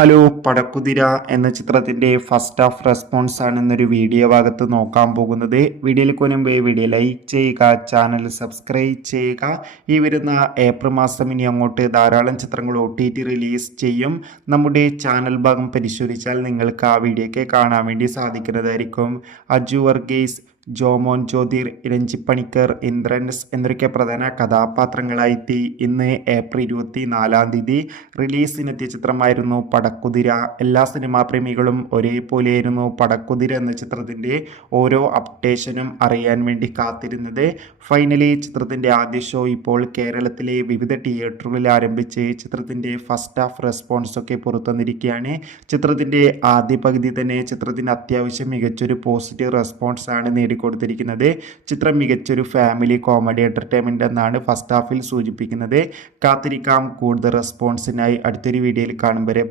Hello, പടക്കുതിര എന്ന ചിത്രത്തിന്റെ first half response ആണ് ഇന്നൊരു വീഡിയോ ഭാഗത്ത് നോക്കാൻ പോകുന്നത്. വീഡിയോയിൽ മുൻപ് വീഡിയോ ലൈക്ക് ചെയ്യുക, ചാനൽ സബ്സ്ക്രൈബ് ചെയ്യുക. ഈ വരുന്ന ഏപ്രിൽ മാസം ഇനി അങ്ങോട്ട് ധാരാളം ചിത്രങ്ങൾ OTT റിലീസ് ചെയ്യും. നമ്മുടെ ചാനൽ ഭാഗം പരിശോധിച്ചാൽ നിങ്ങൾക്ക് ആ വീഡിയോയ്ക്ക് കാണാൻ വേണ്ടി സാധിക്കുന്നതായിരിക്കും. അജു വർഗീസ്, ജോമോൻ ജ്യോതിർ, രഞ്ജിപ്പണിക്കർ, ഇന്ദ്രൻസ് എന്നൊക്കെ പ്രധാന കഥാപാത്രങ്ങളായി ഇന്ന് ഏപ്രിൽ 24 റിലീസിനെത്തിയ ചിത്രമായിരുന്നു പടക്കുതിര. എല്ലാ സിനിമാ പ്രേമികളും ഒരേപോലെയായിരുന്നു പടക്കുതിര എന്ന ചിത്രത്തിൻ്റെ ഓരോ അപ്ഡേഷനും അറിയാൻ വേണ്ടി കാത്തിരുന്നത്. ഫൈനലി ചിത്രത്തിൻ്റെ ആദ്യ ഷോ ഇപ്പോൾ കേരളത്തിലെ വിവിധ തിയേറ്ററുകളിൽ ആരംഭിച്ച് ചിത്രത്തിൻ്റെ ഫസ്റ്റ് ഹാഫ് റെസ്പോൺസ് ഒക്കെ പുറത്തുവന്നിരിക്കുകയാണ്. ചിത്രത്തിൻ്റെ ആദ്യ പകുതി തന്നെ ചിത്രത്തിന് അത്യാവശ്യം മികച്ചൊരു പോസിറ്റീവ് റെസ്പോൺസ് ആണ് കൊടുത്തിരിക്കുന്നത്. ചിത്രം മികച്ചൊരു ഫാമിലി കോമഡി എന്റർടൈൻമെന്റ് എന്നാണ് ഫസ്റ്റ് ഹാഫിൽ സൂചിപ്പിക്കുന്നത്. കാത്തിരിക്കാം കൂടുതൽ റെസ്പോൺസിനായി. അടുത്തൊരു വീഡിയോയിൽ കാണും വരെ.